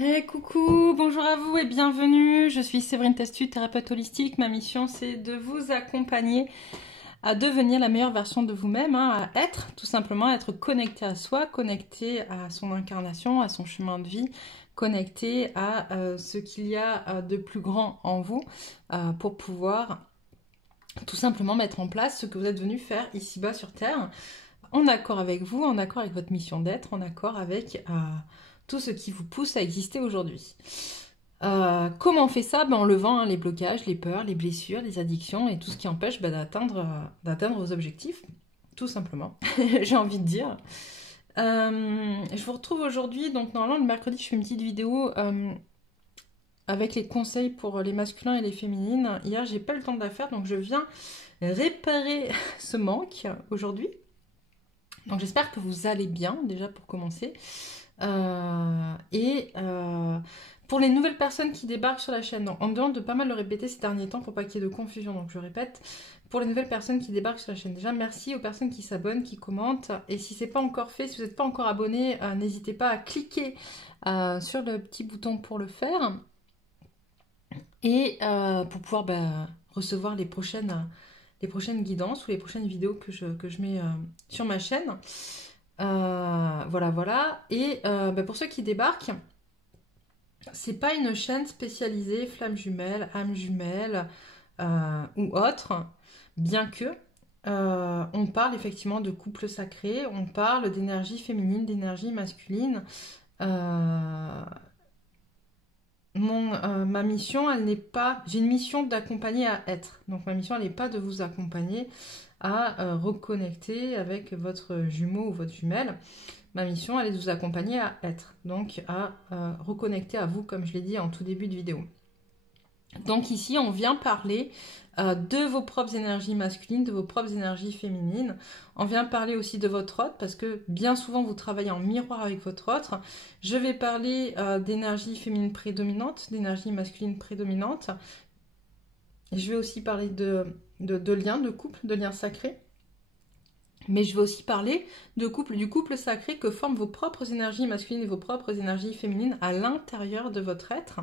Hey, coucou, bonjour à vous et bienvenue. Je suis Séverine Testu, thérapeute holistique. Ma mission, c'est de vous accompagner à devenir la meilleure version de vous-même, à être, tout simplement, être connecté à soi, connecté à son incarnation, à son chemin de vie, connecté à ce qu'il y a de plus grand en vous pour pouvoir tout simplement mettre en place ce que vous êtes venu faire ici-bas sur Terre, en accord avec vous, en accord avec votre mission d'être, en accord avec tout ce qui vous pousse à exister aujourd'hui. Comment on fait ça? En levant les blocages, les peurs, les blessures, les addictions et tout ce qui empêche d'atteindre vos objectifs, tout simplement, j'ai envie de dire. Je vous retrouve aujourd'hui, donc normalement le mercredi je fais une petite vidéo avec les conseils pour les masculins et les féminines. Hier j'ai pas eu le temps de la faire, donc je viens réparer ce manque aujourd'hui. Donc j'espère que vous allez bien déjà pour commencer. Pour les nouvelles personnes qui débarquent sur la chaîne, donc, on me demande de pas mal le répéter ces derniers temps pour pas qu'il y ait de confusion, donc je répète, pour les nouvelles personnes qui débarquent sur la chaîne, déjà merci aux personnes qui s'abonnent, qui commentent, et si c'est pas encore fait, si vous n'êtes pas encore abonné, n'hésitez pas à cliquer sur le petit bouton pour le faire, et pour pouvoir recevoir les prochaines guidances ou les prochaines vidéos que je mets sur ma chaîne. Voilà. Et pour ceux qui débarquent, c'est pas une chaîne spécialisée flamme jumelle, âme jumelle ou autre, bien que on parle effectivement de couple sacré, on parle d'énergie féminine, d'énergie masculine. Ma mission, elle n'est pas... J'ai une mission d'accompagner à être. Donc ma mission, elle n'est pas de vous accompagner à reconnecter avec votre jumeau ou votre jumelle. Ma mission, elle est de vous accompagner à être. Donc à reconnecter à vous, comme je l'ai dit en tout début de vidéo. Donc ici, on vient parler de vos propres énergies masculines, de vos propres énergies féminines. On vient parler aussi de votre autre, parce que bien souvent, vous travaillez en miroir avec votre autre. Je vais parler d'énergie féminine prédominante, d'énergie masculine prédominante. Je vais aussi parler de liens, de couple, de liens sacrés. Mais je vais aussi parler du couple sacré que forment vos propres énergies masculines et vos propres énergies féminines à l'intérieur de votre être,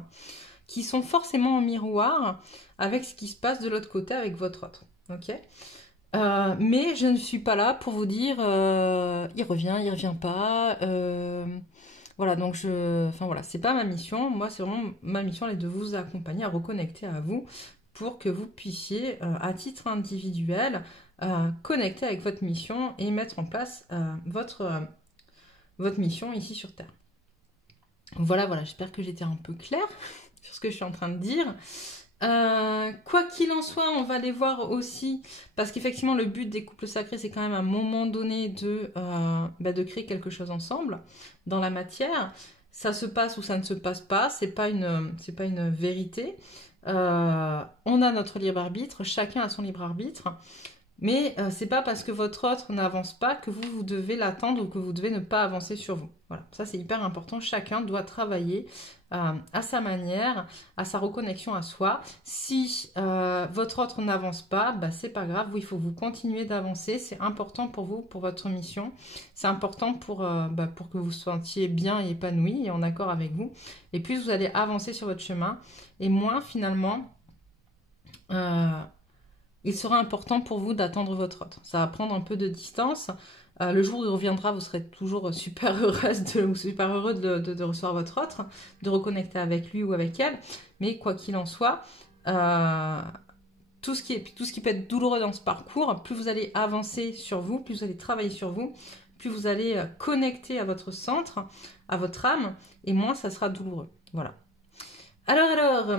qui sont forcément en miroir avec ce qui se passe de l'autre côté avec votre autre. Ok, mais je ne suis pas là pour vous dire il revient pas. Voilà, donc voilà, c'est pas ma mission. Moi, c'est vraiment ma mission, elle est de vous accompagner à reconnecter à vous pour que vous puissiez, à titre individuel, connecter avec votre mission et mettre en place votre mission ici sur Terre. Voilà, j'espère que j'étais un peu claire sur ce que je suis en train de dire. Quoi qu'il en soit, on va les voir aussi, parce qu'effectivement le but des couples sacrés, c'est quand même à un moment donné de créer quelque chose ensemble dans la matière. Ça se passe ou ça ne se passe pas, c'est pas une vérité. On a notre libre arbitre, chacun a son libre arbitre. Mais c'est pas parce que votre autre n'avance pas que vous devez l'attendre ou que vous devez ne pas avancer sur vous. Voilà, ça c'est hyper important. Chacun doit travailler à sa manière, à sa reconnexion à soi. Si votre autre n'avance pas, c'est pas grave. Vous, il faut vous continuer d'avancer. C'est important pour vous, pour votre mission. C'est important pour que vous vous sentiez bien et épanoui et en accord avec vous. Et plus vous allez avancer sur votre chemin, et moins finalement... il sera important pour vous d'attendre votre autre. Ça va prendre un peu de distance. Le jour où il reviendra, vous serez toujours super heureuse ou super heureux de recevoir votre autre, de reconnecter avec lui ou avec elle. Mais quoi qu'il en soit, tout ce qui peut être douloureux dans ce parcours, plus vous allez avancer sur vous, plus vous allez travailler sur vous, plus vous allez connecter à votre centre, à votre âme, et moins ça sera douloureux. Voilà. Alors...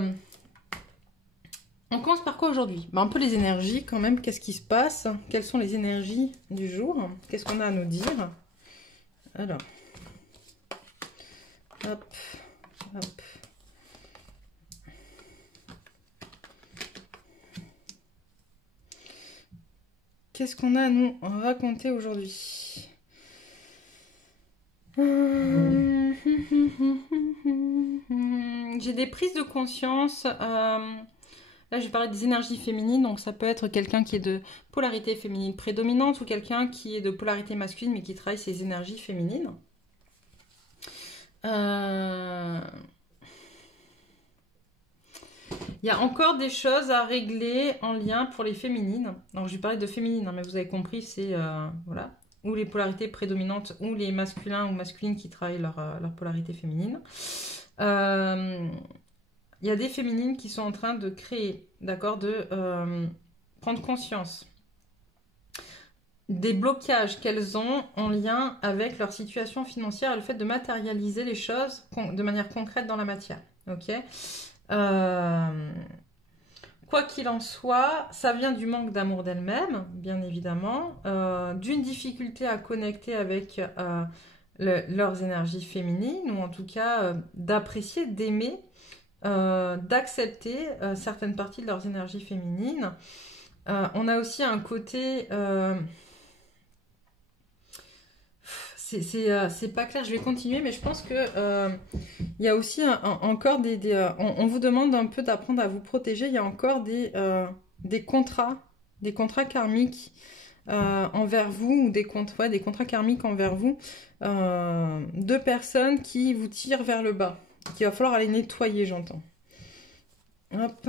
on commence par quoi aujourd'hui? Un peu les énergies quand même, qu'est-ce qui se passe? Quelles sont les énergies du jour? Qu'est-ce qu'on a à nous dire? Alors, hop. Qu'est-ce qu'on a à nous raconter aujourd'hui? J'ai des prises de conscience... Là, je vais parler des énergies féminines, donc ça peut être quelqu'un qui est de polarité féminine prédominante ou quelqu'un qui est de polarité masculine mais qui travaille ses énergies féminines. Il y a encore des choses à régler en lien pour les féminines. Alors, je vais parler de féminines, hein, mais vous avez compris, c'est voilà, ou les polarités prédominantes, ou les masculins ou masculines qui travaillent leur polarité féminine. Il y a des féminines qui sont en train de créer, d'accord, de prendre conscience des blocages qu'elles ont en lien avec leur situation financière et le fait de matérialiser les choses de manière concrète dans la matière. Ok. Quoi qu'il en soit, ça vient du manque d'amour d'elle-même, bien évidemment, d'une difficulté à connecter avec leurs énergies féminines, ou en tout cas d'apprécier, d'aimer, d'accepter certaines parties de leurs énergies féminines. On a aussi un côté... c'est pas clair, je vais continuer, mais je pense que il y a aussi encore on vous demande un peu d'apprendre à vous protéger. Il y a encore des contrats karmiques envers vous, ou des contrats karmiques envers vous, de personnes qui vous tirent vers le bas, qu'il va falloir aller nettoyer, j'entends. Hop.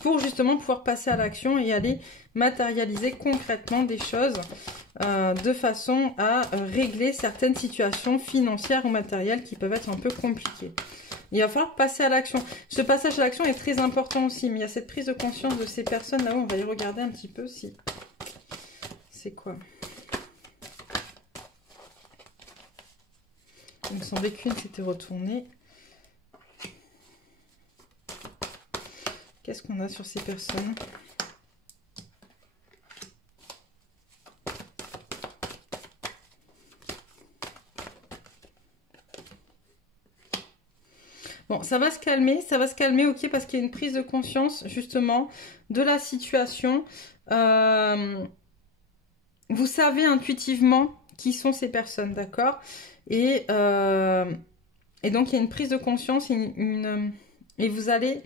Pour justement pouvoir passer à l'action et aller matérialiser concrètement des choses de façon à régler certaines situations financières ou matérielles qui peuvent être un peu compliquées. Il va falloir passer à l'action. Ce passage à l'action est très important aussi, mais il y a cette prise de conscience de ces personnes là-haut. On va y regarder un petit peu si... C'est quoi? Il me semblait qu'une s'était retournée. Qu'est-ce qu'on a sur ces personnes? Bon, ça va se calmer, ok, parce qu'il y a une prise de conscience, justement, de la situation. Vous savez intuitivement qui sont ces personnes, d'accord? Et donc, il y a une prise de conscience et vous allez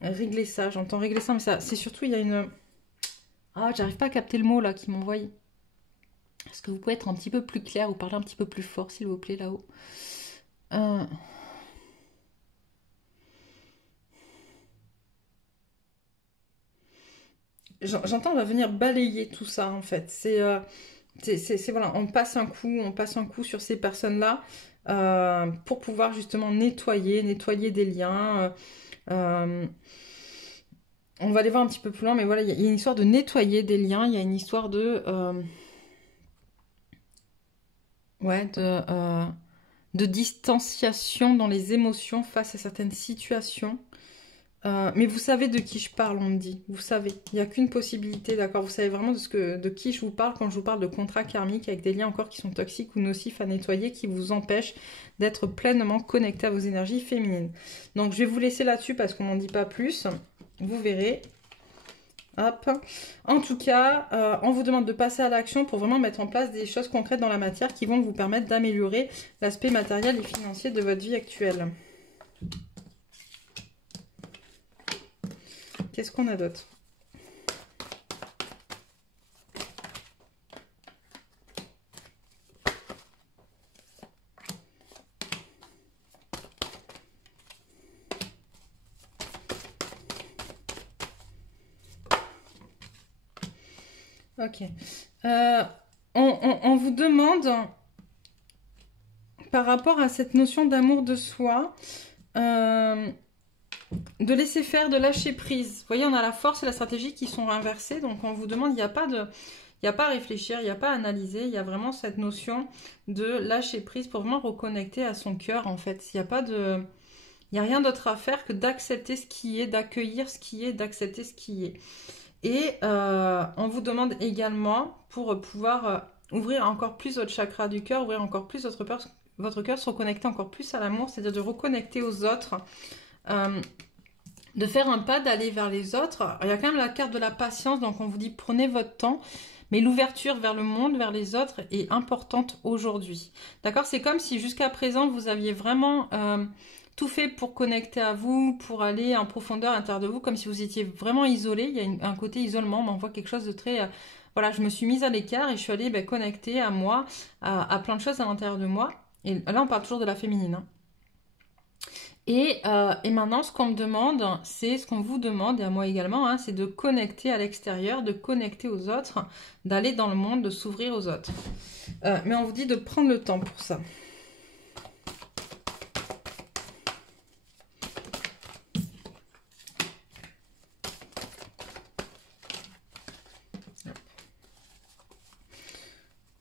régler ça. J'entends régler ça, mais ça, c'est surtout, il y a une... Ah, j'arrive pas à capter le mot, là, qui m'envoie. Est-ce que vous pouvez être un petit peu plus clair ou parler un petit peu plus fort, s'il vous plaît, là-haut? J'entends, on va venir balayer tout ça, en fait. C'est voilà, on passe un coup sur ces personnes-là pour pouvoir justement nettoyer des liens. On va aller voir un petit peu plus loin, mais voilà, il y a une histoire de nettoyer des liens, il y a une histoire de... de distanciation dans les émotions face à certaines situations. Mais vous savez de qui je parle, on me dit. Vous savez, il n'y a qu'une possibilité, d'accord? Vous savez vraiment de qui je vous parle quand je vous parle de contrats karmiques avec des liens encore qui sont toxiques ou nocifs à nettoyer, qui vous empêchent d'être pleinement connecté à vos énergies féminines. Donc, je vais vous laisser là-dessus parce qu'on m'en dit pas plus. Vous verrez. Hop. En tout cas, on vous demande de passer à l'action pour vraiment mettre en place des choses concrètes dans la matière qui vont vous permettre d'améliorer l'aspect matériel et financier de votre vie actuelle. Qu'est-ce qu'on a d'autre? Ok. On vous demande, par rapport à cette notion d'amour de soi, de laisser faire, de lâcher prise. Vous voyez, on a la force et la stratégie qui sont inversées. Donc, on vous demande, il n'y a pas à réfléchir, il n'y a pas à analyser. Il y a vraiment cette notion de lâcher prise pour vraiment reconnecter à son cœur, en fait. Il n'y a rien d'autre à faire que d'accepter ce qui est, d'accueillir ce qui est, d'accepter ce qui est. Et on vous demande également, pour pouvoir ouvrir encore plus votre chakra du cœur, ouvrir encore plus votre cœur, se reconnecter encore plus à l'amour, c'est-à-dire de reconnecter aux autres, de faire un pas, d'aller vers les autres. Il y a quand même la carte de la patience, donc on vous dit prenez votre temps, mais l'ouverture vers le monde, vers les autres est importante aujourd'hui. D'accord? C'est comme si jusqu'à présent vous aviez vraiment tout fait pour connecter à vous, pour aller en profondeur à l'intérieur de vous, comme si vous étiez vraiment isolé. Il y a un côté isolement, mais on voit quelque chose de très... voilà, je me suis mise à l'écart et je suis allée connecter à moi, à plein de choses à l'intérieur de moi. Et là, on parle toujours de la féminine, hein. Et maintenant, ce qu'on me demande, c'est ce qu'on vous demande, et à moi également, hein, c'est de connecter à l'extérieur, de connecter aux autres, d'aller dans le monde, de s'ouvrir aux autres. Mais on vous dit de prendre le temps pour ça.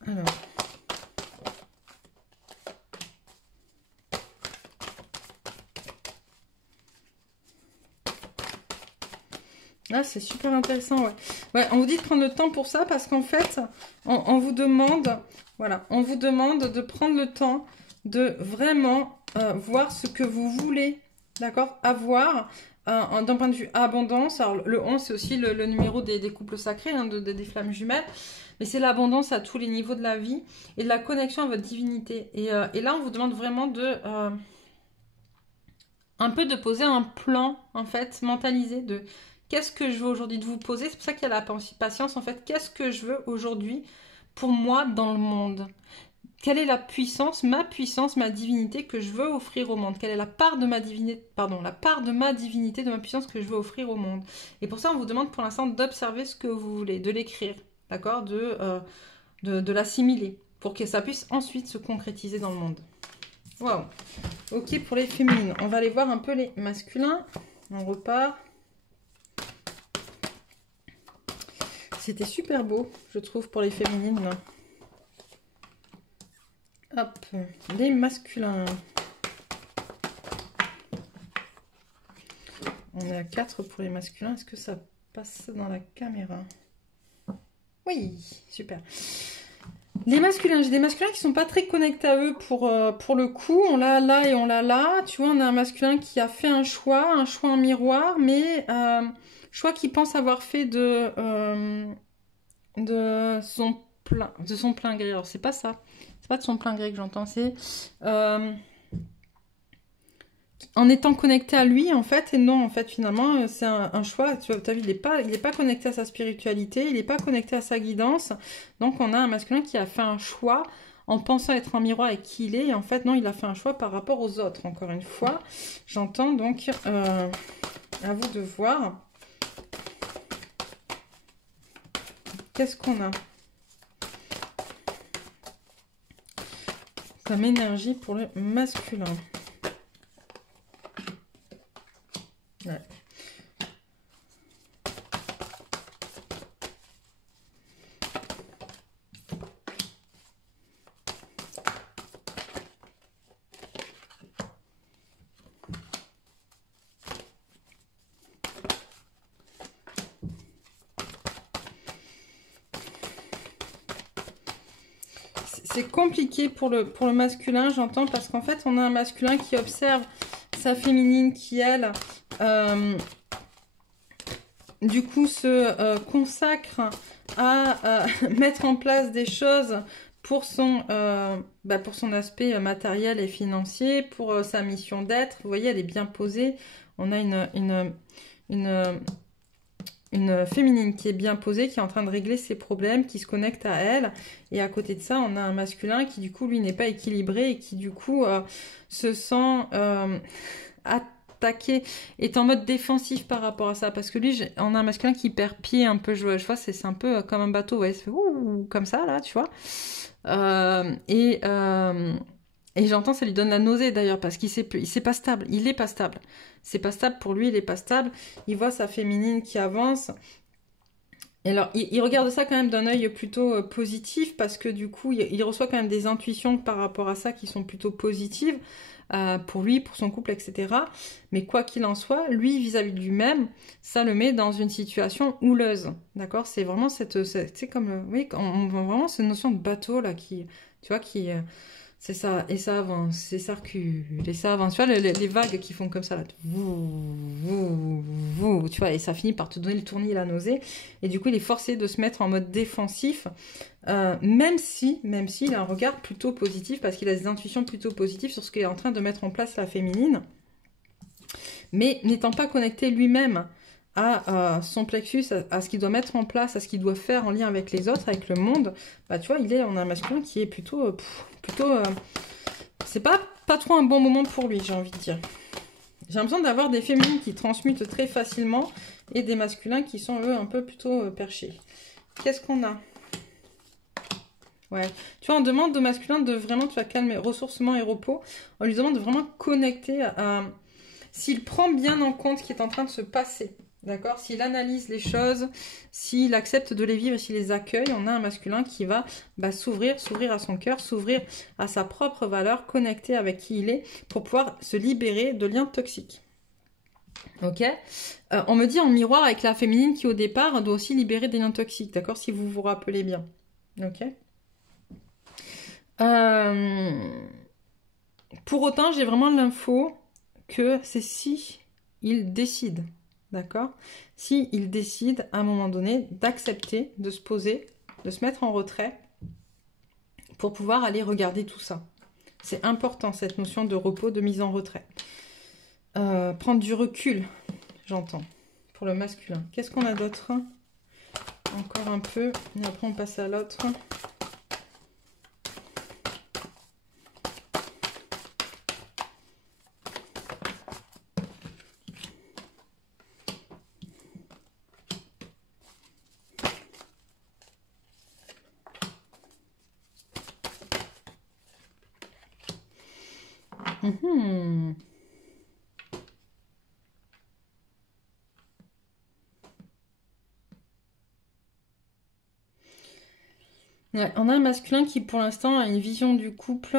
Alors. Ah, c'est super intéressant, ouais. Ouais, on vous dit de prendre le temps pour ça parce qu'en fait, on vous demande, voilà, on vous demande de prendre le temps de vraiment voir ce que vous voulez, d'accord, avoir d'un point de vue abondance. Alors, le 11, c'est aussi le numéro des couples sacrés, hein, des flammes jumelles, mais c'est l'abondance à tous les niveaux de la vie et de la connexion à votre divinité. Et là, on vous demande vraiment de... un peu de poser un plan, en fait, mentalisé de... Qu'est-ce que je veux aujourd'hui, de vous poser, c'est pour ça qu'il y a la patience en fait, qu'est-ce que je veux aujourd'hui pour moi dans le monde? Quelle est la puissance, ma divinité que je veux offrir au monde? Quelle est la part de ma divinité, pardon, la part de ma divinité, de ma puissance que je veux offrir au monde? Et pour ça, on vous demande pour l'instant d'observer ce que vous voulez, de l'écrire, d'accord, de l'assimiler, pour que ça puisse ensuite se concrétiser dans le monde. Waouh. Ok pour les féminines. On va aller voir un peu les masculins. On repart. C'était super beau, je trouve, pour les féminines. Hop, les masculins. On est à 4 pour les masculins. Est-ce que ça passe dans la caméra? Oui, super. Les masculins, j'ai des masculins qui sont pas très connectés à eux pour le coup. On l'a là et on l'a là. Tu vois, on a un masculin qui a fait un choix en miroir, mais choix qu'il pense avoir fait de son plein gré. Alors, c'est pas ça. C'est pas de son plein gré que j'entends. C'est en étant connecté à lui, en fait. Et non, en fait, finalement, c'est un choix. Tu as vu, il est pas connecté à sa spiritualité. Il n'est pas connecté à sa guidance. Donc, on a un masculin qui a fait un choix en pensant être en miroir avec qui il est. Et en fait, non, il a fait un choix par rapport aux autres, encore une fois. J'entends donc à vous de voir. Qu'est-ce qu'on a comme énergie pour le masculin? Ouais. C'est compliqué pour le masculin, j'entends, parce qu'en fait, on a un masculin qui observe sa féminine qui, elle, du coup, se consacre à mettre en place des choses pour son aspect matériel et financier, pour sa mission d'être. Vous voyez, elle est bien posée. On a une féminine qui est bien posée, qui est en train de régler ses problèmes, qui se connecte à elle. Et à côté de ça, on a un masculin qui, du coup, lui, n'est pas équilibré et qui, du coup, se sent attaqué, est en mode défensif par rapport à ça. Parce que lui, on a un masculin qui perd pied un peu. Je vois, c'est un peu comme un bateau. Ouais, c'est ouh, comme ça, là, tu vois. Et j'entends, ça lui donne la nausée d'ailleurs, parce qu'il c'est pas stable. Il est pas stable. C'est pas stable pour lui, il est pas stable. Il voit sa féminine qui avance. Et alors, il regarde ça quand même d'un œil plutôt positif, parce que du coup, il reçoit quand même des intuitions par rapport à ça qui sont plutôt positives pour lui, pour son couple, etc. Mais quoi qu'il en soit, lui, vis-à-vis de lui-même, ça le met dans une situation houleuse. D'accord? C'est vraiment c'est comme, oui, on voit vraiment cette notion de bateau là qui, tu vois, qui... c'est ça, et ça avance, c'est ça recule, et ça avance. Tu vois, les vagues qui font comme ça, là. Tu vois, et ça finit par te donner le tournis et la nausée. Et du coup, il est forcé de se mettre en mode défensif, même si il a un regard plutôt positif, parce qu'il a des intuitions plutôt positives sur ce qu'il est en train de mettre en place la féminine. Mais n'étant pas connecté lui-même à son plexus, à ce qu'il doit mettre en place, à ce qu'il doit faire en lien avec les autres, avec le monde, bah tu vois, on a un masculin qui est plutôt c'est pas trop un bon moment pour lui, j'ai envie de dire. J'ai l'impression d'avoir des féminines qui transmutent très facilement et des masculins qui sont, eux, un peu plutôt perchés. Qu'est-ce qu'on a? Ouais. Tu vois, on demande au masculin de vraiment, tu vas calmer, ressourcement et repos. On lui demande de vraiment connecter à... S'il prend bien en compte ce qui est en train de se passer, d'accord? S'il analyse les choses, s'il accepte de les vivre, s'il les accueille, on a un masculin qui va s'ouvrir à son cœur, s'ouvrir à sa propre valeur, connecter avec qui il est pour pouvoir se libérer de liens toxiques. Ok, on me dit en miroir avec la féminine qui au départ doit aussi libérer des liens toxiques, d'accord? Si vous vous rappelez bien. Ok. Pour autant, j'ai vraiment l'info que c'est si il décide, d'accord? Si il décide à un moment donné d'accepter, de se poser, de se mettre en retrait pour pouvoir aller regarder tout ça. C'est important cette notion de repos, de mise en retrait. Prendre du recul, j'entends, pour le masculin. Qu'est-ce qu'on a d'autre? Encore un peu, et après on passe à l'autre. Ouais, on a un masculin qui pour l'instant a une vision du couple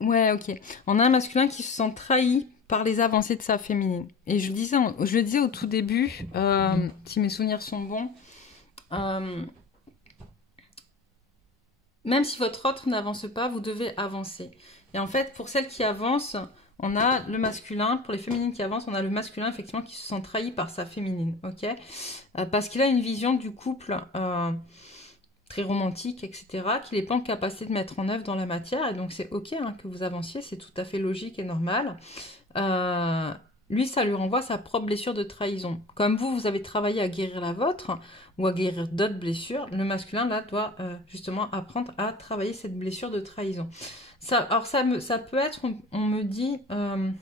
ouais, ok. On a un masculin qui se sent trahi par les avancées de sa féminine. Et je le disais au tout début, si mes souvenirs sont bons, même si votre autre n'avance pas, vous devez avancer. Et en fait, pour celles qui avancent, on a le masculin. Pour les féminines qui avancent, on a le masculin, effectivement, qui se sent trahi par sa féminine. Ok, parce qu'il a une vision du couple très romantique, etc., qu'il n'est pas en capacité de mettre en œuvre dans la matière. Et donc, c'est ok hein, que vous avanciez. C'est tout à fait logique et normal. Lui, ça lui renvoie sa propre blessure de trahison. Comme vous, vous avez travaillé à guérir la vôtre ou à guérir d'autres blessures, le masculin, là, doit justement apprendre à travailler cette blessure de trahison. Alors, ça peut être, on me dit, en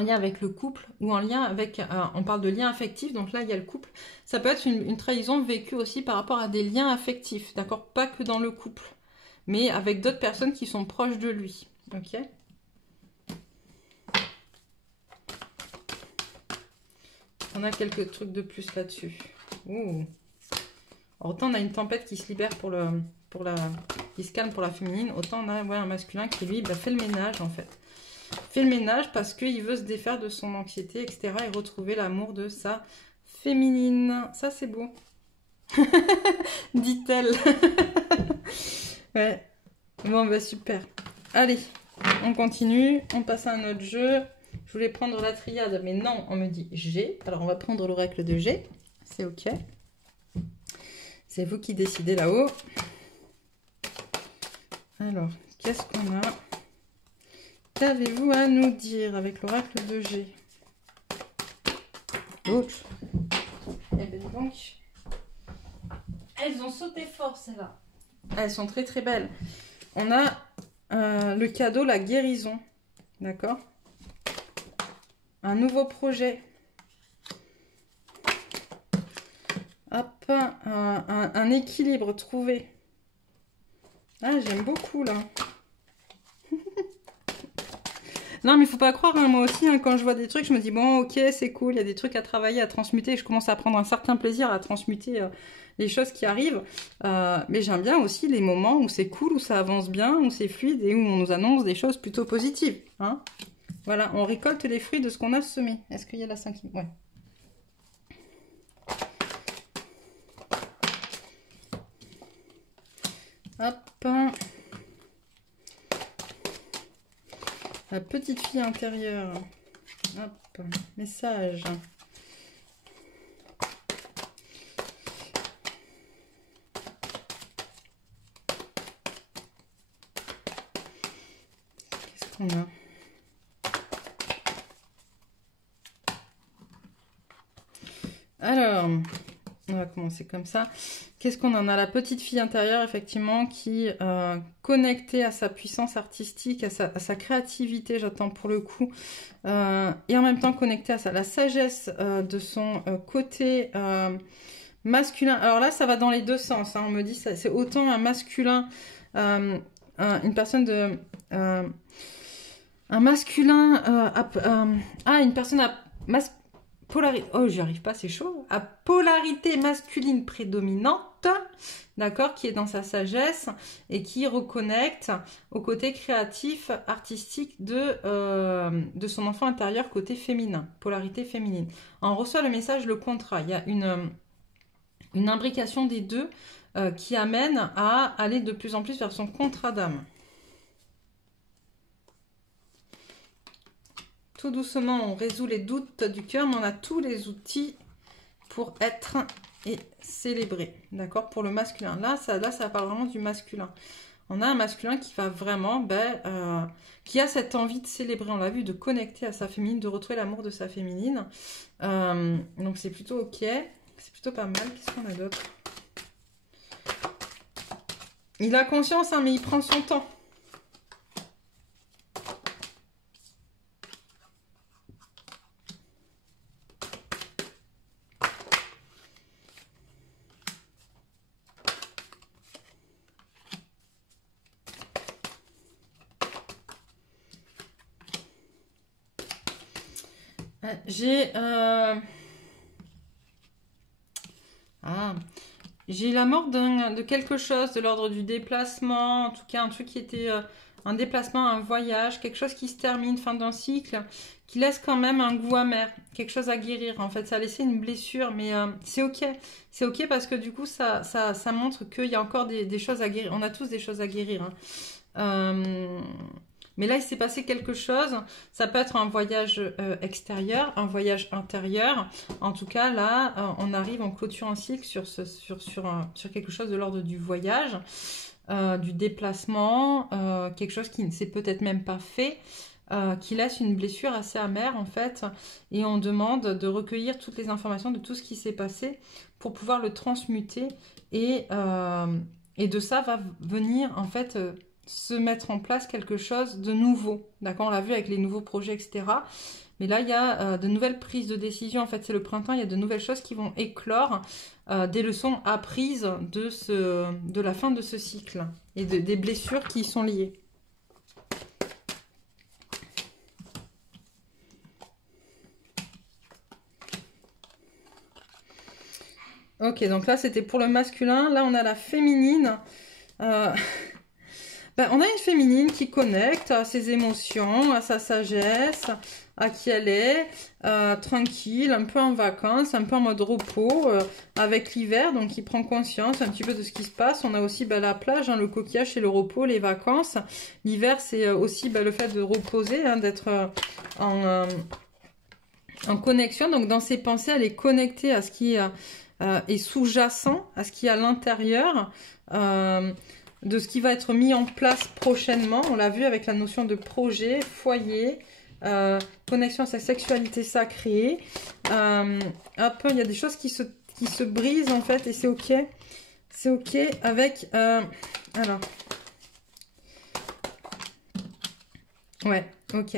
lien avec le couple ou en lien avec, on parle de lien affectif, donc là, il y a le couple. Ça peut être une trahison vécue aussi par rapport à des liens affectifs, d'accord? Pas que dans le couple, mais avec d'autres personnes qui sont proches de lui, ok? On a quelques trucs de plus là-dessus. Autant on a une tempête qui se libère qui se calme pour la féminine, autant on a un masculin qui lui fait le ménage en fait. Fait le ménage parce qu'il veut se défaire de son anxiété, etc. et retrouver l'amour de sa féminine. Ça c'est beau. Dit-elle. Ouais. Bon super. Allez, on continue. On passe à un autre jeu. Je voulais prendre la triade, mais non, on me dit G. Alors, on va prendre l'oracle de G. C'est OK. C'est vous qui décidez là-haut. Alors, qu'est-ce qu'on a? Qu'avez-vous à nous dire avec l'oracle de G? Ouch. Eh bien, donc, elles ont sauté fort, celles-là. Elles sont très, très belles. On a le cadeau, la guérison. D'accord? Un nouveau projet. Hop, un équilibre trouvé. Ah, j'aime beaucoup, là. Non, mais il faut pas croire, hein, moi aussi, hein, quand je vois des trucs, je me dis, bon, ok, c'est cool, il y a des trucs à travailler, à transmuter. Je commence à prendre un certain plaisir à transmuter les choses qui arrivent. Mais j'aime bien aussi les moments où c'est cool, où ça avance bien, où c'est fluide et où on nous annonce des choses plutôt positives. Hein. Voilà, on récolte les fruits de ce qu'on a semé. Est-ce qu'il y a la cinquième? Ouais. Hop. La petite fille intérieure. Hop. Message. Qu'est-ce qu'on a? Alors, On va commencer comme ça. Qu'est-ce qu'on en a? La petite fille intérieure, effectivement, qui connectée à sa puissance artistique, à sa créativité, j'attends pour le coup, et en même temps connectée à la sagesse de son côté masculin. Alors là, ça va dans les deux sens. Hein. On me dit ça, c'est autant un masculin, une personne de... un masculin... une personne à... oh, j'y arrive pas, c'est chaud. À polarité masculine prédominante, d'accord, qui est dans sa sagesse et qui reconnecte au côté créatif, artistique de son enfant intérieur, côté féminin, polarité féminine. On reçoit le message, le contrat. Il y a une imbrication des deux qui amène à aller de plus en plus vers son contrat d'âme. Tout doucement, on résout les doutes du cœur, mais on a tous les outils pour être et célébrer. D'accord? Pour le masculin. Là, ça parle vraiment du masculin. On a un masculin qui va vraiment, qui a cette envie de célébrer, on l'a vu, de connecter à sa féminine, de retrouver l'amour de sa féminine. Donc, c'est plutôt ok. C'est plutôt pas mal. Qu'est-ce qu'on a d'autre? Il a conscience, hein, mais il prend son temps. J'ai la mort de quelque chose, de l'ordre du déplacement, en tout cas un truc qui était un déplacement, un voyage, quelque chose qui se termine, fin d'un cycle, qui laisse quand même un goût amer, quelque chose à guérir. En fait, ça a laissé une blessure, mais c'est ok. C'est ok parce que du coup, ça montre qu'il y a encore des choses à guérir. On a tous des choses à guérir. Hein. Mais là, il s'est passé quelque chose. Ça peut être un voyage extérieur, un voyage intérieur. En tout cas, là, on arrive en clôture un cycle sur quelque chose de l'ordre du voyage, du déplacement, quelque chose qui ne s'est peut-être même pas fait, qui laisse une blessure assez amère, en fait. Et on demande de recueillir toutes les informations de tout ce qui s'est passé pour pouvoir le transmuter. Et de ça va venir, en fait... se mettre en place quelque chose de nouveau. D'accord, on l'a vu avec les nouveaux projets, etc. Mais là, il y a de nouvelles prises de décision. En fait, c'est le printemps, il y a de nouvelles choses qui vont éclore, des leçons apprises de la fin de ce cycle et des blessures qui y sont liées. Ok, donc là, c'était pour le masculin. Là, on a la féminine. On a une féminine qui connecte à ses émotions, à sa sagesse, à qui elle est, tranquille, un peu en vacances, un peu en mode repos, avec l'hiver, donc qui prend conscience un petit peu de ce qui se passe. On a aussi la plage, hein, le coquillage, c'est le repos, les vacances. L'hiver, c'est aussi le fait de reposer, hein, d'être en connexion. Donc dans ses pensées, elle est connectée à ce qui est sous-jacent, à ce qui est à l'intérieur, de ce qui va être mis en place prochainement. On l'a vu avec la notion de projet, foyer, connexion à sa sexualité sacrée. Un peu, il y a des choses qui se brisent en fait et c'est ok. C'est ok avec... alors... Ouais, ok.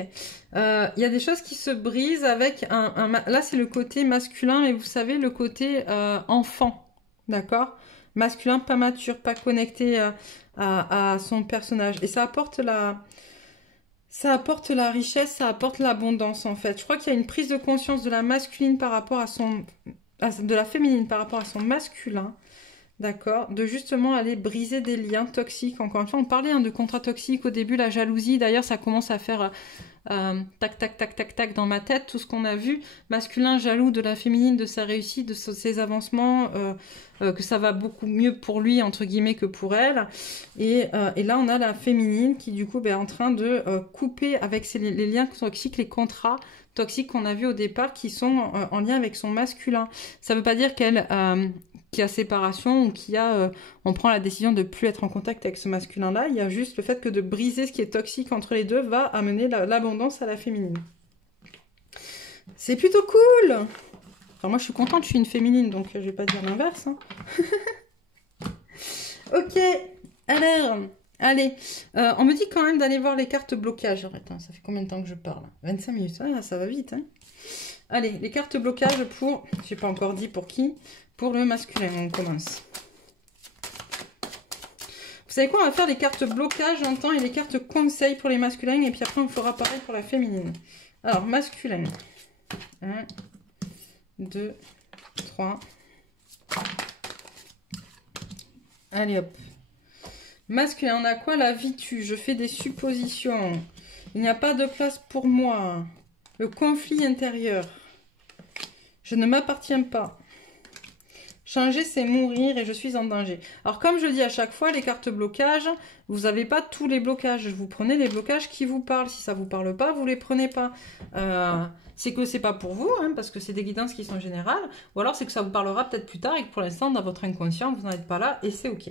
Il y a des choses qui se brisent avec là, c'est le côté masculin, mais vous savez, le côté enfant. D'accord ? Masculin, pas mature, pas connecté à son personnage. Et ça apporte la richesse, ça apporte l'abondance, en fait. Je crois qu'il y a une prise de conscience de la masculine par rapport de la féminine par rapport à son masculin. D'accord, de justement aller briser des liens toxiques. Encore une fois, on parlait de contrats toxiques au début, la jalousie. D'ailleurs, ça commence à faire tac, tac, tac, tac, tac dans ma tête. Tout ce qu'on a vu, masculin jaloux de la féminine, de sa réussite, de ses avancements, que ça va beaucoup mieux pour lui, entre guillemets, que pour elle. Et là, on a la féminine qui, du coup, est en train de couper avec les liens toxiques, les contrats toxiques qu'on a vus au départ, qui sont en lien avec son masculin. Ça ne veut pas dire qu'elle... qu'il y a séparation ou on prend la décision de plus être en contact avec ce masculin-là. Il y a juste le fait que de briser ce qui est toxique entre les deux va amener l'abondance à la féminine. C'est plutôt cool! Enfin, moi, je suis contente, je suis une féminine, donc je vais pas dire l'inverse. Hein. Ok, alors, allez. On me dit quand même d'aller voir les cartes blocage. Attends, ça fait combien de temps que je parle? 25 minutes, ah, ça va vite. Hein. Allez, les cartes blocage pour, j'ai pas encore dit pour qui, pour le masculin, on commence. Vous savez quoi, on va faire les cartes blocage, j'entends, et les cartes conseils pour les masculins, et puis après on fera pareil pour la féminine. Alors, masculin. 1, 2, 3. Allez hop. Masculin, on a quoi? La vie tue. Je fais des suppositions. Il n'y a pas de place pour moi. Le conflit intérieur. Je ne m'appartiens pas. Changer, c'est mourir et je suis en danger. Alors, comme je dis à chaque fois, les cartes blocage, vous n'avez pas tous les blocages. Vous prenez les blocages qui vous parlent. Si ça ne vous parle pas, vous ne les prenez pas. C'est que c'est pas pour vous, hein, parce que c'est des guidances qui sont générales. Ou alors, c'est que ça vous parlera peut-être plus tard et que pour l'instant, dans votre inconscient, vous n'en êtes pas là et c'est OK.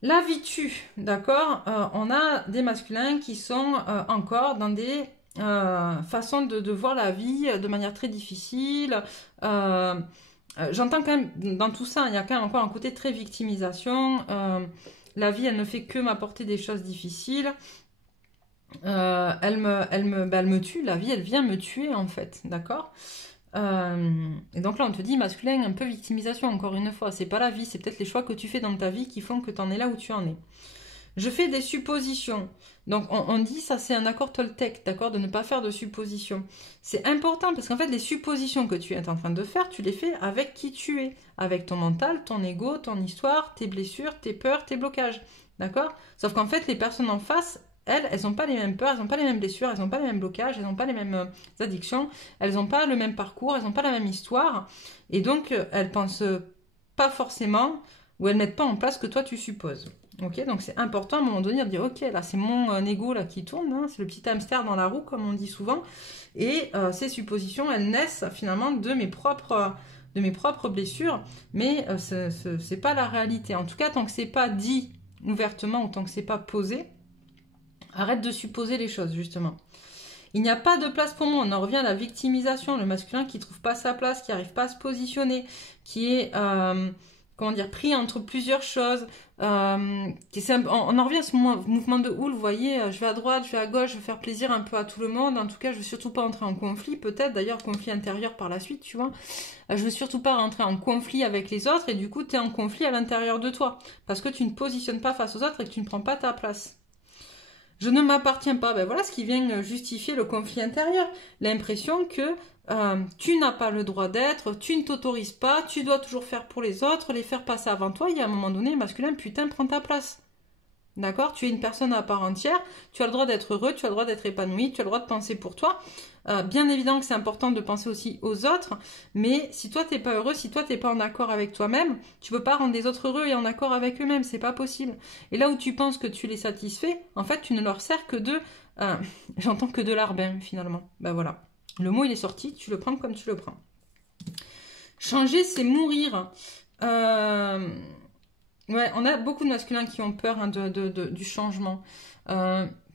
La vie tue, d'accord. On a des masculins qui sont encore dans des façons de voir la vie de manière très difficile. J'entends quand même, dans tout ça, il y a quand même encore un côté très victimisation. La vie, elle ne fait que m'apporter des choses difficiles. Elle me tue, la vie, elle vient me tuer, en fait, d'accord. Et donc là, on te dit masculin, un peu victimisation, encore une fois. C'est pas la vie, c'est peut-être les choix que tu fais dans ta vie qui font que tu en es là où tu en es. Je fais des suppositions. Donc, on dit, ça c'est un accord Toltec, d'accord, de ne pas faire de suppositions. C'est important parce qu'en fait, les suppositions que tu es en train de faire, tu les fais avec qui tu es. Avec ton mental, ton ego, ton histoire, tes blessures, tes peurs, tes blocages. D'accord? Sauf qu'en fait, les personnes en face, elles n'ont pas les mêmes peurs, elles n'ont pas les mêmes blessures, elles n'ont pas les mêmes blocages, elles n'ont pas les mêmes addictions, elles n'ont pas le même parcours, elles n'ont pas la même histoire. Et donc, elles pensent pas forcément, ou elles mettent pas en place ce que toi tu supposes. Ok, donc c'est important à un moment donné de dire ok, là c'est mon ego là qui tourne, hein, c'est le petit hamster dans la roue comme on dit souvent, et ces suppositions elles naissent finalement de mes propres blessures, mais c'est pas la réalité. En tout cas, tant que c'est pas dit ouvertement ou tant que c'est pas posé, arrête de supposer les choses justement. Il n'y a pas de place pour moi. On en revient à la victimisation, le masculin qui trouve pas sa place, qui n'arrive pas à se positionner, qui est comment dire, pris entre plusieurs choses. On en revient à ce mouvement de houle, vous voyez, je vais à droite, je vais à gauche, je vais faire plaisir un peu à tout le monde. En tout cas, je veux surtout pas entrer en conflit, peut-être d'ailleurs conflit intérieur par la suite, tu vois. Je veux surtout pas rentrer en conflit avec les autres et du coup, tu es en conflit à l'intérieur de toi parce que tu ne positionnes pas face aux autres et que tu ne prends pas ta place. Je ne m'appartiens pas. Ben voilà ce qui vient justifier le conflit intérieur. L'impression que tu n'as pas le droit d'être, tu ne t'autorises pas, tu dois toujours faire pour les autres, les faire passer avant toi. Il y a un moment donné, masculin, putain, prends ta place. D'accord? Tu es une personne à part entière, tu as le droit d'être heureux, tu as le droit d'être épanoui, tu as le droit de penser pour toi. Bien évidemment que c'est important de penser aussi aux autres, mais si toi t'es pas heureux, si toi t'es pas en accord avec toi-même, tu peux pas rendre les autres heureux et en accord avec eux-mêmes, c'est pas possible. Et là où tu penses que tu les satisfais, en fait tu ne leur sers que de, j'entends que de larbin finalement. Ben voilà, le mot il est sorti, tu le prends comme tu le prends. Changer c'est mourir. Ouais, on a beaucoup de masculins qui ont peur hein, du changement.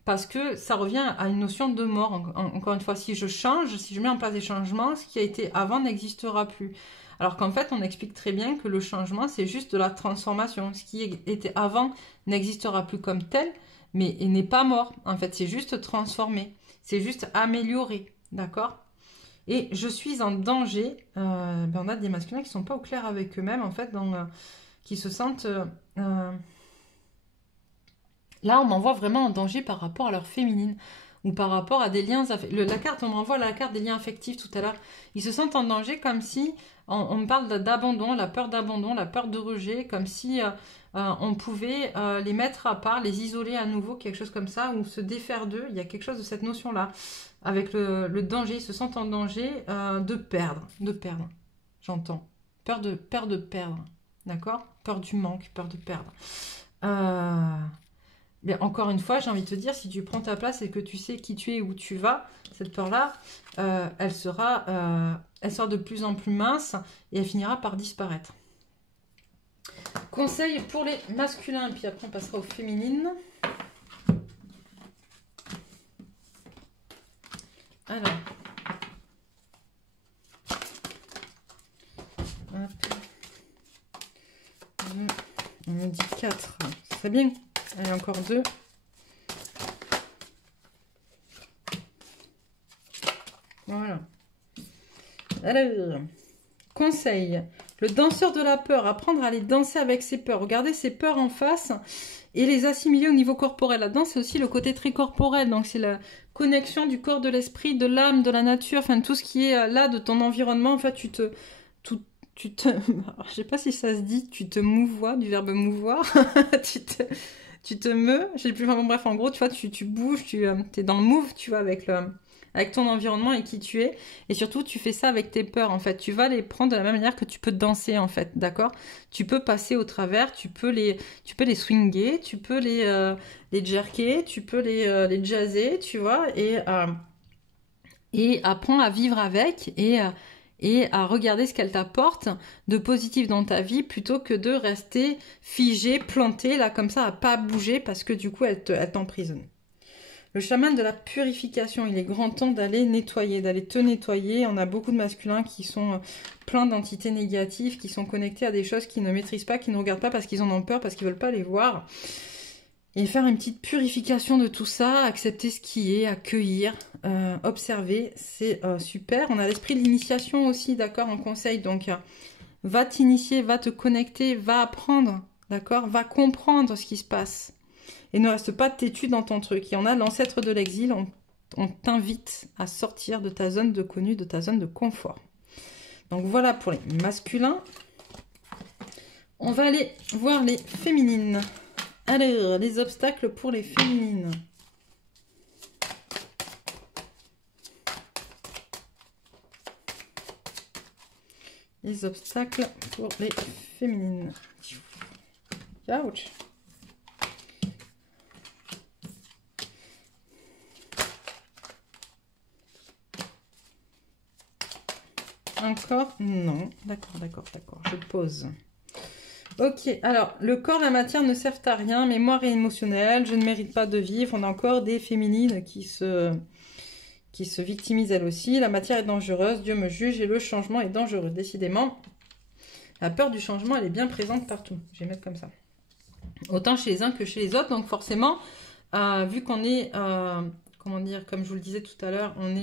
Parce que ça revient à une notion de mort. Encore une fois, si je change, si je mets en place des changements, ce qui a été avant n'existera plus. Alors qu'en fait, on explique très bien que le changement, c'est juste de la transformation. Ce qui était avant n'existera plus comme tel, mais il n'est pas mort. En fait, c'est juste transformé. C'est juste amélioré. D'accord ? Et je suis en danger. On a des masculins qui ne sont pas au clair avec eux-mêmes, en fait, qui se sentent... Là, on m'envoie vraiment en danger par rapport à leur féminine ou par rapport à des liens... La carte, on m'envoie la carte des liens affectifs tout à l'heure. Ils se sentent en danger comme si... On me parle d'abandon, la peur d'abandon, la peur de rejet, comme si on pouvait les mettre à part, les isoler à nouveau, quelque chose comme ça, ou se défaire d'eux. Il y a quelque chose de cette notion-là. Avec le danger, ils se sentent en danger de perdre. J'entends. Peur de perdre. D'accord? Peur du manque, peur de perdre. Mais encore une fois, j'ai envie de te dire, si tu prends ta place et que tu sais qui tu es et où tu vas, cette peur-là, elle sera de plus en plus mince et elle finira par disparaître. Conseil pour les masculins, et puis après on passera aux féminines. Alors. On me dit 4. C'est bien. Allez, encore 2. Voilà. Alors, conseil. Le danseur de la peur, apprendre à aller danser avec ses peurs. Regardez ses peurs en face et les assimiler au niveau corporel. La danse, c'est aussi le côté très corporel. Donc, c'est la connexion du corps, de l'esprit, de l'âme, de la nature. Enfin, tout ce qui est là, de ton environnement. En fait, je sais pas si ça se dit, tu te mouvoies, du verbe mouvoir. tu te meus. Je sais plus, enfin, bon, bref, en gros, tu vois, tu bouges, tu es dans le move, tu vois, avec ton environnement et qui tu es. Et surtout, tu fais ça avec tes peurs, en fait. Tu vas les prendre de la même manière que tu peux danser, en fait, d'accord? Tu peux passer au travers, tu peux les swinger, tu peux les jerker, tu peux les jazzer, tu vois, et apprends à vivre avec et à regarder ce qu'elle t'apporte de positif dans ta vie plutôt que de rester figé, planté, là, comme ça, à pas bouger parce que du coup, elle t'emprisonne. Le chaman de la purification, il est grand temps d'aller nettoyer, d'aller te nettoyer. On a beaucoup de masculins qui sont pleins d'entités négatives, qui sont connectés à des choses qu'ils ne maîtrisent pas, qui ne regardent pas parce qu'ils en ont peur, parce qu'ils ne veulent pas les voir. Et faire une petite purification de tout ça, accepter ce qui est, accueillir, observer, c'est super. On a l'esprit de l'initiation aussi, d'accord, en conseil. Donc, va t'initier, va te connecter, va apprendre, d'accord, va comprendre ce qui se passe. Et ne reste pas têtu dans ton truc. Il y en a l'ancêtre de l'exil, on t'invite à sortir de ta zone de connu, de ta zone de confort. Donc voilà pour les masculins. On va aller voir les féminines. Alors, les obstacles pour les féminines. Les obstacles pour les féminines. Ouch. Encore? Non. D'accord. Je pose. Ok, alors, le corps et la matière ne servent à rien. Mémoire et émotionnelle, je ne mérite pas de vivre. On a encore des féminines qui se victimisent elles aussi. La matière est dangereuse, Dieu me juge et le changement est dangereux. Décidément, la peur du changement, elle est bien présente partout. Je vais mettre comme ça. Autant chez les uns que chez les autres. Donc forcément, vu qu'on est, comment dire, comme je vous le disais tout à l'heure, on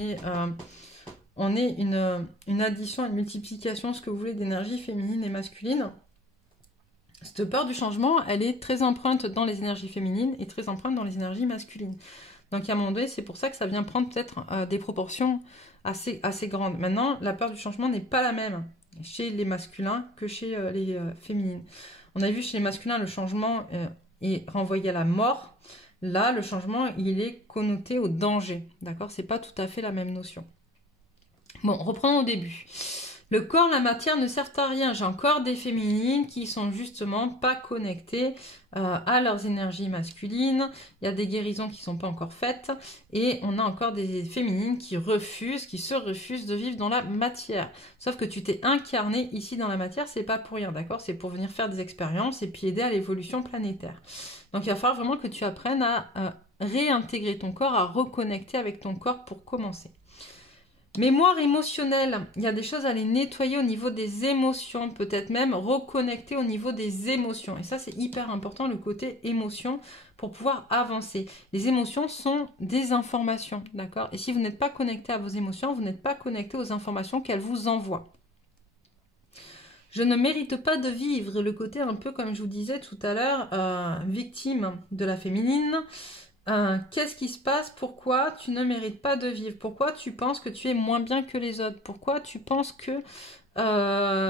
est une addition, une multiplication, ce que vous voulez, d'énergie féminine et masculine. Cette peur du changement, elle est très empreinte dans les énergies féminines et très empreinte dans les énergies masculines. Donc à un moment donné, c'est pour ça que ça vient prendre peut-être des proportions assez grandes. Maintenant, la peur du changement n'est pas la même chez les masculins que chez les féminines. On a vu chez les masculins, le changement est renvoyé à la mort. Là, le changement, il est connoté au danger. D'accord? C'est pas tout à fait la même notion. Bon, reprenons au début. Le corps, la matière ne servent à rien. J'ai encore des féminines qui sont justement pas connectées à leurs énergies masculines. Il y a des guérisons qui ne sont pas encore faites. Et on a encore des féminines qui se refusent de vivre dans la matière. Sauf que tu t'es incarné ici dans la matière, c'est pas pour rien, d'accord? C'est pour venir faire des expériences et puis aider à l'évolution planétaire. Donc il va falloir vraiment que tu apprennes à réintégrer ton corps, à reconnecter avec ton corps pour commencer. Mémoire émotionnelle, il y a des choses à les nettoyer au niveau des émotions, peut-être même reconnecter au niveau des émotions. Et ça, c'est hyper important, le côté émotion, pour pouvoir avancer. Les émotions sont des informations, d'accord? Et si vous n'êtes pas connecté à vos émotions, vous n'êtes pas connecté aux informations qu'elles vous envoient. Je ne mérite pas de vivre, le côté un peu, comme je vous disais tout à l'heure, victime de la féminine. Qu'est-ce qui se passe? Pourquoi tu ne mérites pas de vivre? Pourquoi tu penses que tu es moins bien que les autres? Pourquoi tu penses que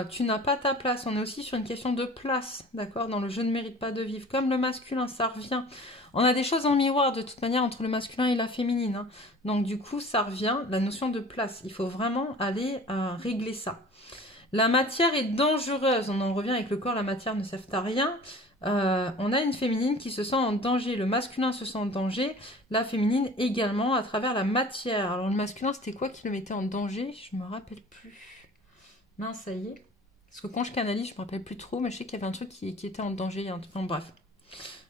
tu n'as pas ta place? On est aussi sur une question de place, d'accord? Dans le je ne mérite pas de vivre. Comme le masculin, ça revient. On a des choses en miroir de toute manière entre le masculin et la féminine. Hein. Donc du coup, ça revient, la notion de place. Il faut vraiment aller régler ça. La matière est dangereuse. On en revient avec le corps, la matière ne sert à rien. On a une féminine qui se sent en danger, le masculin se sent en danger, la féminine également à travers la matière. Alors le masculin, c'était quoi qui le mettait en danger? Je me rappelle plus. Mince, ça y est. Parce que quand je canalise, je me rappelle plus trop, mais je sais qu'il y avait un truc qui était en danger. Enfin, bref.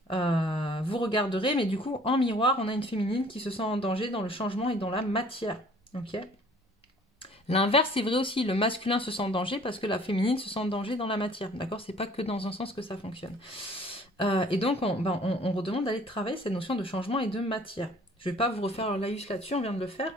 Vous regarderez, mais du coup, en miroir, on a une féminine qui se sent en danger dans le changement et dans la matière. Ok. L'inverse, c'est vrai aussi. Le masculin se sent en danger parce que la féminine se sent en danger dans la matière. D'accord? C'est pas que dans un sens que ça fonctionne. Et donc, on redemande d'aller travailler cette notion de changement et de matière. Je vais pas vous refaire le laïus là-dessus, on vient de le faire.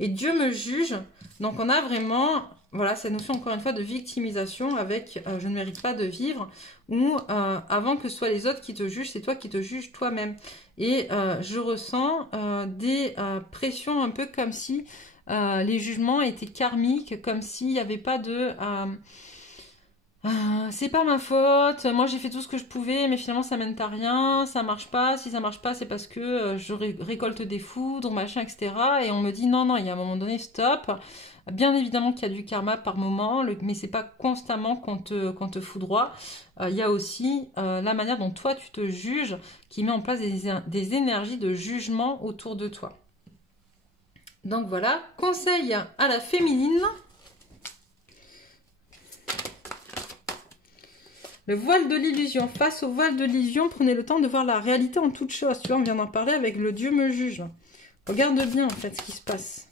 Et Dieu me juge. Donc, on a vraiment, voilà, cette notion, encore une fois, de victimisation avec je ne mérite pas de vivre. Ou avant que ce soit les autres qui te jugent, c'est toi qui te juges toi-même. Et je ressens des pressions un peu comme si les jugements étaient karmiques, comme s'il n'y avait pas de... c'est pas ma faute, moi j'ai fait tout ce que je pouvais, mais finalement ça mène à rien, ça marche pas, si ça marche pas c'est parce que je récolte des foudres, machin, etc. Et on me dit non, non, il y a un moment donné, stop. Bien évidemment qu'il y a du karma par moment, mais c'est pas constamment qu'on te foudroie. Il y a aussi la manière dont toi tu te juges qui met en place des énergies de jugement autour de toi. Donc voilà, conseil à la féminine. Le voile de l'illusion. Face au voile de l'illusion, prenez le temps de voir la réalité en toute chose. Tu vois, on vient d'en parler avec le Dieu me juge. Regarde bien en fait ce qui se passe.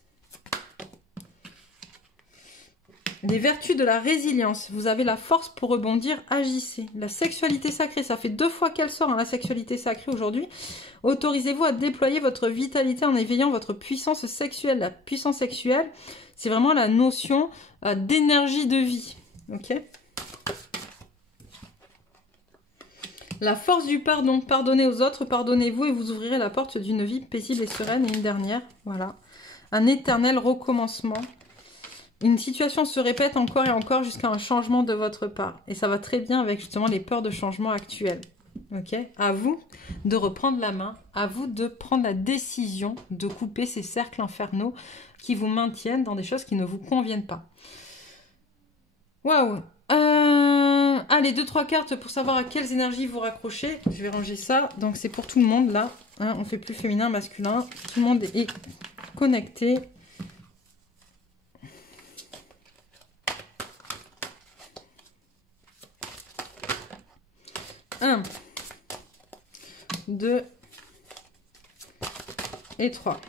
Les vertus de la résilience. Vous avez la force pour rebondir, agissez. La sexualité sacrée, ça fait 2 fois qu'elle sort, hein, la sexualité sacrée aujourd'hui. Autorisez-vous à déployer votre vitalité en éveillant votre puissance sexuelle. La puissance sexuelle, c'est vraiment la notion d'énergie de vie. Ok ? La force du pardon. Pardonnez aux autres, pardonnez-vous et vous ouvrirez la porte d'une vie paisible et sereine. Et une dernière, voilà. Un éternel recommencement. Une situation se répète encore et encore jusqu'à un changement de votre part. Et ça va très bien avec justement les peurs de changement actuelles. Ok ? À vous de reprendre la main. À vous de prendre la décision de couper ces cercles infernaux qui vous maintiennent dans des choses qui ne vous conviennent pas. Waouh! Allez, 2-3 cartes pour savoir à quelles énergies vous raccrochez. Je vais ranger ça. Donc, c'est pour tout le monde, là. Hein, on fait plus féminin, masculin. Tout le monde est connecté. Un, 2 et 3.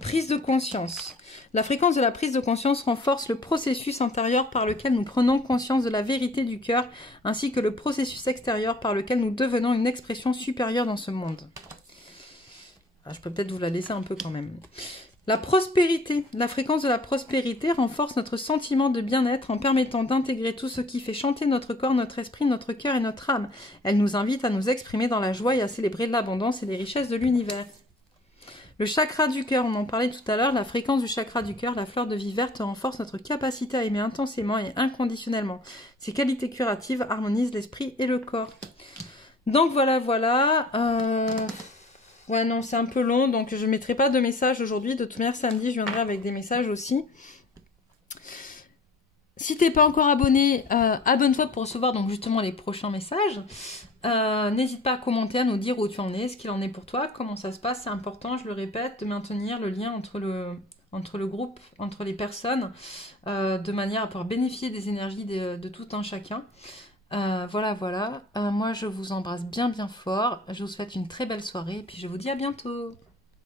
Prise de conscience. La fréquence de la prise de conscience renforce le processus intérieur par lequel nous prenons conscience de la vérité du cœur, ainsi que le processus extérieur par lequel nous devenons une expression supérieure dans ce monde. Alors, je peux peut-être vous la laisser un peu quand même. La prospérité. La fréquence de la prospérité renforce notre sentiment de bien-être en permettant d'intégrer tout ce qui fait chanter notre corps, notre esprit, notre cœur et notre âme. Elle nous invite à nous exprimer dans la joie et à célébrer l'abondance et les richesses de l'univers. Le chakra du cœur, on en parlait tout à l'heure, la fréquence du chakra du cœur, la fleur de vie verte renforce notre capacité à aimer intensément et inconditionnellement. Ces qualités curatives harmonisent l'esprit et le corps. Donc voilà. Ouais, non, c'est un peu long, donc je ne mettrai pas de messages aujourd'hui. De toute manière, samedi, je viendrai avec des messages aussi. Si tu n'es pas encore abonné, abonne-toi pour recevoir donc justement les prochains messages. N'hésite pas à commenter, à nous dire où tu en es, ce qu'il en est pour toi, comment ça se passe. C'est important, je le répète, de maintenir le lien entre le groupe, entre les personnes, de manière à pouvoir bénéficier des énergies de tout un chacun. Voilà. Moi, je vous embrasse bien fort. Je vous souhaite une très belle soirée et puis je vous dis à bientôt.